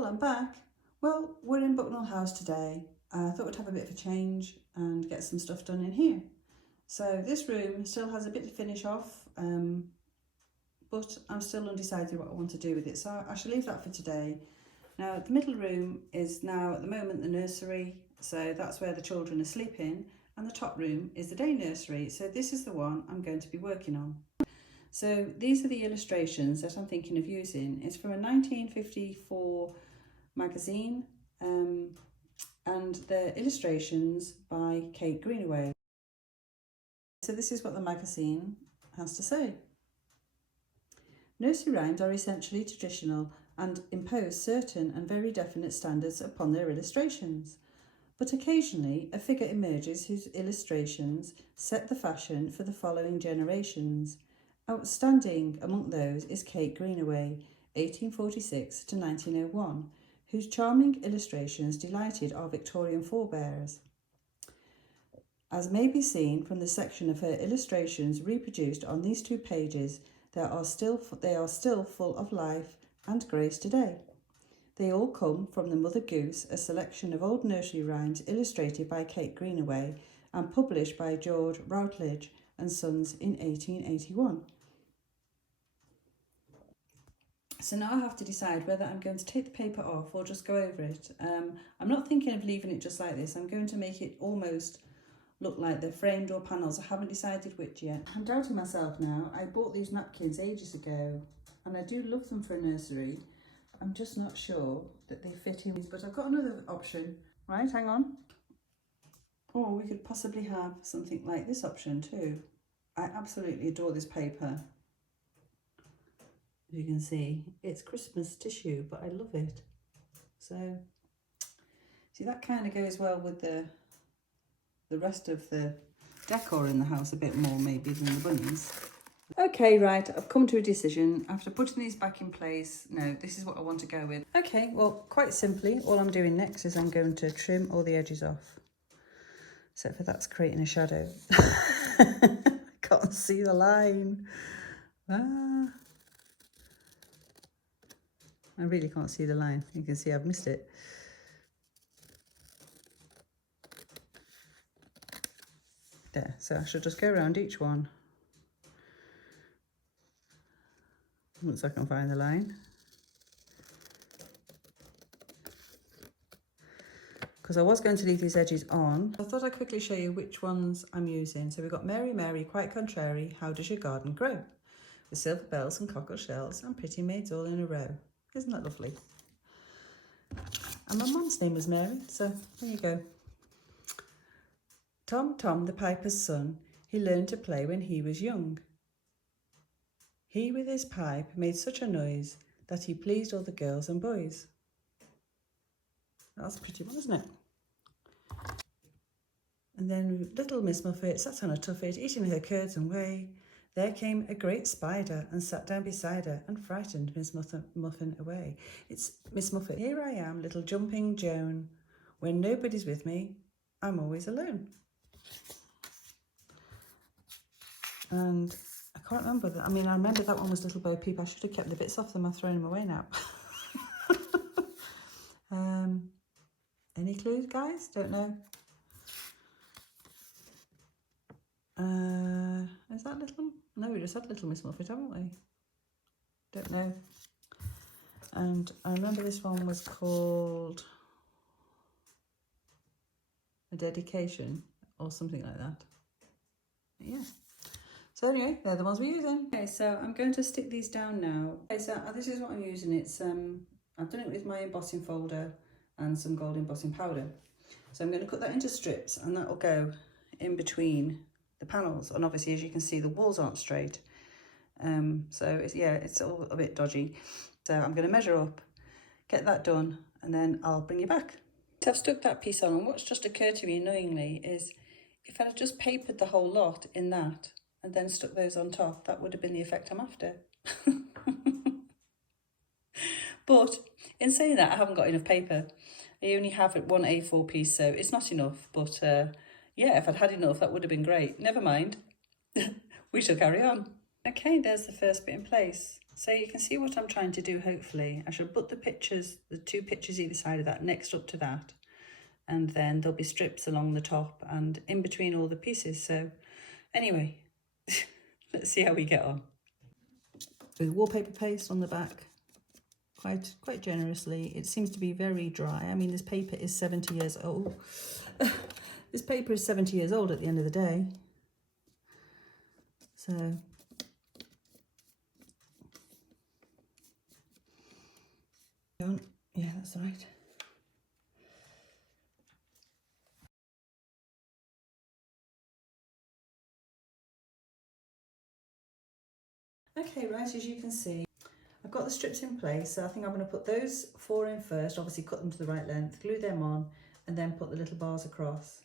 Well, I'm back. Well, we're in Bucknell House today. I thought we'd have a bit of a change and get some stuff done in here. So this room still has a bit to finish off, but I'm still undecided what I want to do with it. So I shall leave that for today. Now, the middle room is now at the moment the nursery. So that's where the children are sleeping. And the top room is the day nursery. So this is the one I'm going to be working on. So these are the illustrations that I'm thinking of using. It's from a 1954 magazine, and the illustrations by Kate Greenaway. So this is what the magazine has to say. Nursery rhymes are essentially traditional and impose certain and very definite standards upon their illustrations. But occasionally a figure emerges whose illustrations set the fashion for the following generations. Outstanding among those is Kate Greenaway, 1846 to 1901, whose charming illustrations delighted our Victorian forebears. As may be seen from the section of her illustrations reproduced on these 2 pages, they are still full of life and grace today. They all come from The Mother Goose, a selection of old nursery rhymes illustrated by Kate Greenaway and published by George Routledge and Sons in 1881. So now I have to decide whether I'm going to take the paper off or just go over it. I'm not thinking of leaving it just like this. I'm going to make it almost look like they're framed or panels. I haven't decided which yet. I'm doubting myself now. I bought these napkins ages ago and I do love them for a nursery. I'm just not sure that they fit in, but I've got another option. Right, hang on. Or we could possibly have something like this option too. I absolutely adore this paper. As you can see, it's Christmas tissue, but I love it. So, see, that kind of goes well with the rest of the decor in the house a bit more maybe than the bunnies. Okay, right, I've come to a decision. After putting these back in place, no, this is what I want to go with. Okay, well, quite simply, all I'm doing next is I'm going to trim all the edges off. Except for that's creating a shadow. I can't see the line. I really can't see the line. You can see I've missed it. There, so I should just go around each one. Once I can find the line. Because I was going to leave these edges on. I thought I'd quickly show you which ones I'm using. So we've got Mary, Mary, quite contrary, how does your garden grow? With silver bells and cockle shells and pretty maids all in a row. Isn't that lovely? And my mum's name was Mary, so there you go. Tom, Tom, the piper's son, he learned to play when he was young. He with his pipe made such a noise that he pleased all the girls and boys. That's a pretty one, isn't it? And then little Miss Muffet sat on a tuffet, eating her curds and whey. There came a great spider and sat down beside her and frightened Miss Muffin away. It's Miss Muffet. Here I am, little jumping Joan. When nobody's with me, I'm always alone. And I can't remember that. I mean, I remember that one was Little Bo Peep. I should have kept the bits off them. I've thrown them away now. Any clues, guys? Don't know. Is that Little? No, we just had Little Miss Muffet, haven't we? Don't know. And I remember this one was called A Dedication or something like that. Yeah. So anyway, they're the ones we're using. Okay, so I'm going to stick these down now. Okay, so this is what I'm using. It's I've done it with my embossing folder and some gold embossing powder. So I'm going to cut that into strips and that will go in between the panels. And obviously, as you can see, the walls aren't straight. So it's all a bit dodgy. So I'm going to measure up, get that done, and then I'll bring you back. So I've stuck that piece on, and what's just occurred to me annoyingly is if I'd just papered the whole lot in that and then stuck those on top, that would have been the effect I'm after. But in saying that, I haven't got enough paper. I only have one A4 piece, so it's not enough. But yeah, if I'd had enough, that would have been great. Never mind. We shall carry on. Okay, there's the first bit in place. So you can see what I'm trying to do, hopefully. I shall put the pictures, the 2 pictures either side of that, next up to that. And then there'll be strips along the top and in between all the pieces. So anyway, let's see how we get on. With wallpaper paste on the back, quite generously. It seems to be very dry. I mean, this paper is 70 years old. This paper is 70 years old at the end of the day. So yeah, that's right. Okay, right, as you can see, I've got the strips in place, so I think I'm going to put those 4 in first, obviously cut them to the right length, glue them on, and then put the little bars across.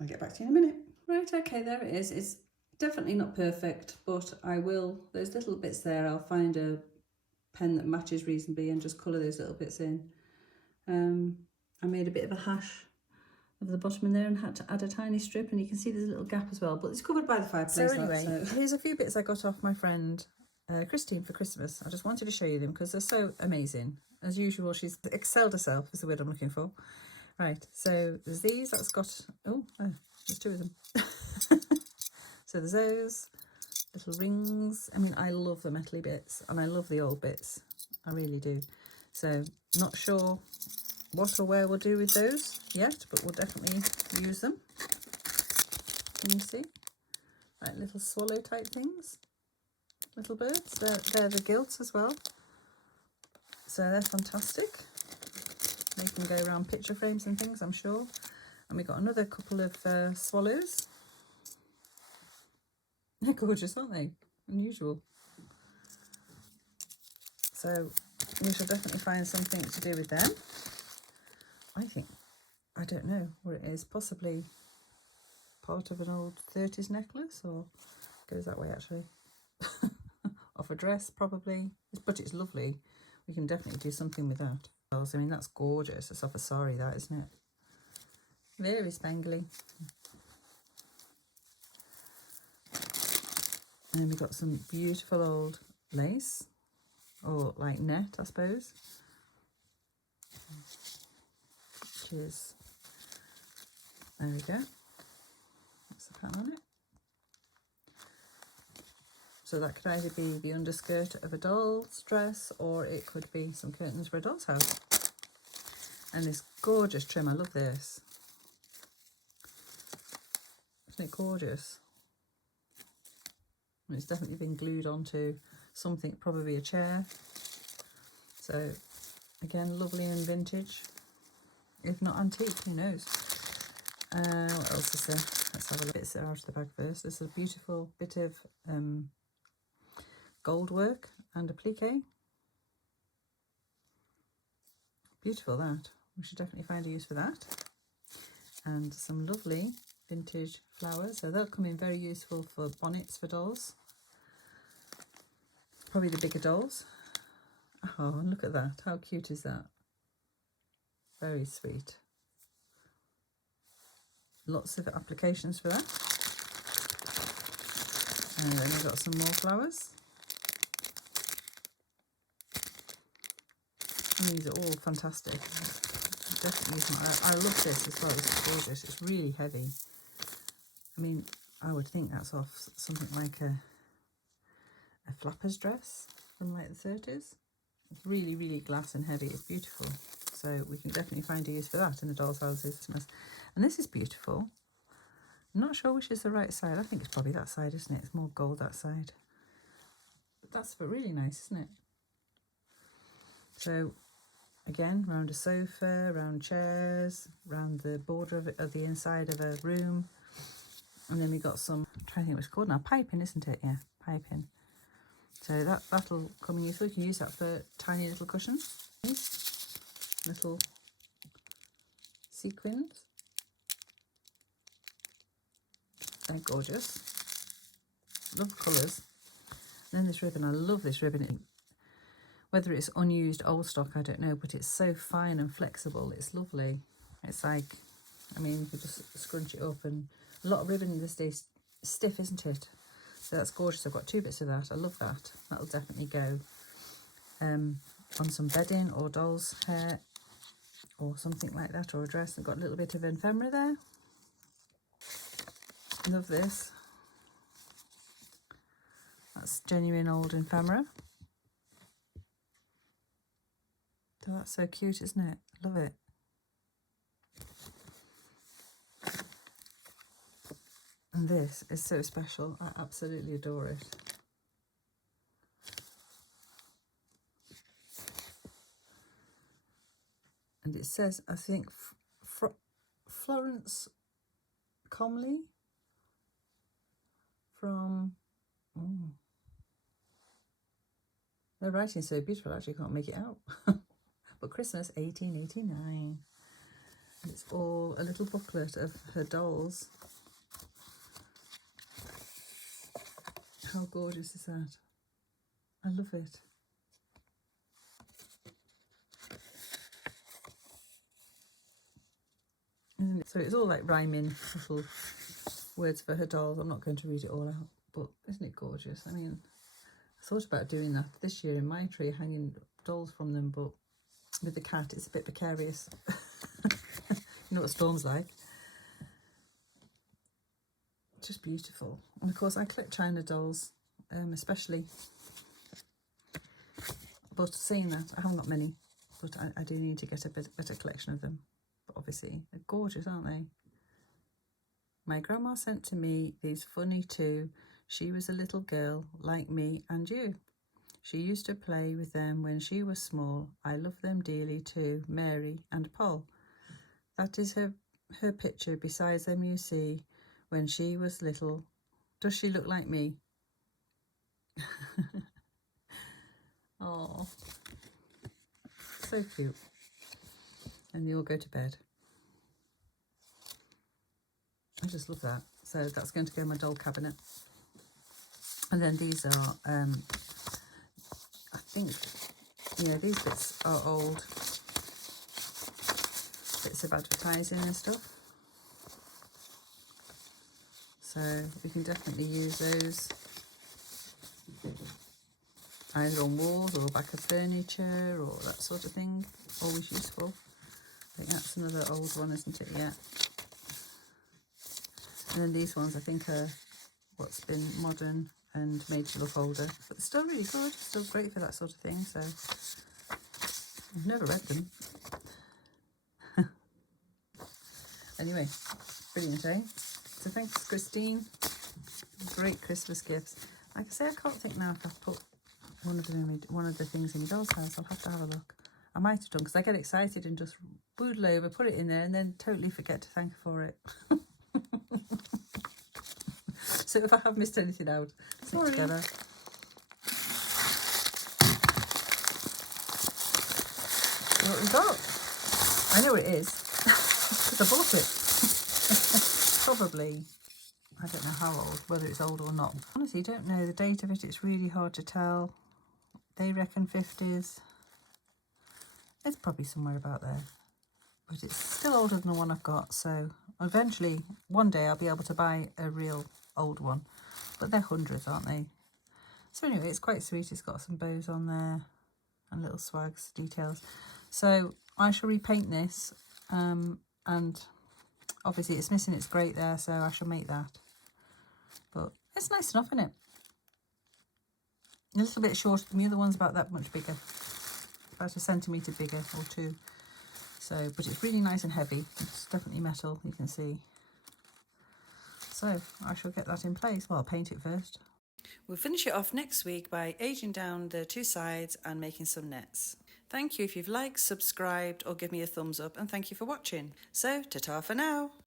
I'll get back to you in a minute. Right, okay, there it is. It's definitely not perfect, but I will, those little bits there, I'll find a pen that matches reasonably and just colour those little bits in. I made a bit of a hash of the bottom in there and had to add a tiny strip, and you can see there's a little gap as well, but it's covered by the fireplace. So anyway, here's a few bits I got off my friend Christine for Christmas. I just wanted to show you them because they're so amazing. As usual, she's excelled herself, is the word I'm looking for. Right, so there's these, that's got, oh, there's 2 of them. So there's those little rings. I mean, I love the metally bits and I love the old bits. I really do. So not sure what or where we'll do with those yet, but we'll definitely use them. Can you see? Like little swallow type things. Little birds. They're the gilts as well. So they're fantastic. They can go around picture frames and things, I'm sure. And we got another couple of swallows. They're gorgeous, aren't they? Unusual. So we shall definitely find something to do with them. I don't know what it is, possibly part of an old 30s necklace, or goes that way actually. Off a dress probably, but it's lovely. We can definitely do something with that. I mean, that's gorgeous. It's off a sari, that, isn't it? Very spangly. And we've got some beautiful old lace, or like net, I suppose. Which is, there we go. That's the pattern on it. So that could either be the underskirt of a doll's dress, or it could be some curtains for a doll's house. And this gorgeous trim, I love this. Isn't it gorgeous? And it's definitely been glued onto something, probably a chair. So again, lovely and vintage, if not antique, who knows. What else is there? Let's have a look. Bits out of the bag first. This is a beautiful bit of gold work and applique. Beautiful, that. We should definitely find a use for that. And some lovely vintage flowers. So they'll come in very useful for bonnets for dolls. Probably the bigger dolls. Oh, and look at that. How cute is that? Very sweet. Lots of applications for that. And then we've got some more flowers. And these are all fantastic. Definitely use them. I love this as well. It's gorgeous. It's really heavy. I mean, I would think that's off something like a flapper's dress from like the 30s. It's really, really glass and heavy. It's beautiful. So we can definitely find a use for that in the doll's houses. And this is beautiful. I'm not sure which is the right side. I think it's probably that side, isn't it? It's more gold that side. But that's really nice, isn't it? So again, round a sofa, round chairs, round the border of the inside of a room. And then we've got some, I'm trying to think what it's called now, piping, isn't it? Yeah, piping. So that'll come in useful. You can use that for tiny little cushions. Little sequins. They're gorgeous. Love the colours. And then this ribbon, I love this ribbon. Whether it's unused old stock, I don't know, but it's so fine and flexible. It's lovely. It's like, I mean, you just scrunch it up, and a lot of ribbon in this day is stiff, isn't it? So that's gorgeous. I've got 2 bits of that. I love that. That'll definitely go. on some bedding or doll's hair or something like that, or a dress. I've got a little bit of ephemera there. Love this. That's genuine old ephemera. So that's so cute, isn't it? Love it. And this is so special. I absolutely adore it. And it says, I think, Florence Comley from... Their writing's so beautiful, I actually can't make it out. But Christmas 1889. And it's all a little booklet of her dolls. How gorgeous is that? I love it. So it's all like rhyming little words for her dolls. I'm not going to read it all out, but isn't it gorgeous? I mean, I thought about doing that this year in my tree, hanging dolls from them, but with the cat, it's a bit precarious. You know what storm's like. Just beautiful. And of course, I collect China dolls, especially. But saying that, I haven't got many, but I do need to get a better collection of them. But obviously, they're gorgeous, aren't they? My grandma sent to me these funny too. She was a little girl like me and you. She used to play with them when she was small. I love them dearly too, Mary and Paul. That is her picture beside them, you see, when she was little. Does she look like me? Oh, so cute. And they all go to bed. I just love that. So that's going to go in my doll cabinet. And then these are, I think, these bits are old bits of advertising and stuff. So we can definitely use those either on walls or back of furniture or that sort of thing. Always useful. I think that's another old one, isn't it? Yeah. And then these ones I think are what's been modern and made to look older, but they're still really good, still great for that sort of thing. So I've never read them. Anyway, brilliant, eh? So thanks, Christine. Great Christmas gifts. Like I say, I can't think now if I've put one of the things in my doll's house. I'll have to have a look. I might have done, because I get excited and just boodle over, put it in there, and then totally forget to thank her for it. So if I have missed anything out, stick together. What we got? I know what it is, because I bought it. Probably, I don't know how old, whether it's old or not. Honestly, don't know the date of it. It's really hard to tell. They reckon 50s. It's probably somewhere about there. But it's still older than the one I've got. So eventually, one day I'll be able to buy a real old one. But they're hundreds, aren't they? So anyway, it's quite sweet. It's got some bows on there and little swags, details. So I shall repaint this. And obviously it's missing its grate there, so I shall make that. But it's nice enough, isn't it? A little bit shorter than the other one's, about that much bigger. About a centimetre bigger or two. So, but it's really nice and heavy. It's definitely metal, you can see. So I shall get that in place. Well, I'll paint it first. We'll finish it off next week by aging down the two sides and making some nets. Thank you if you've liked, subscribed or give me a thumbs up, and thank you for watching. So, ta-ta for now.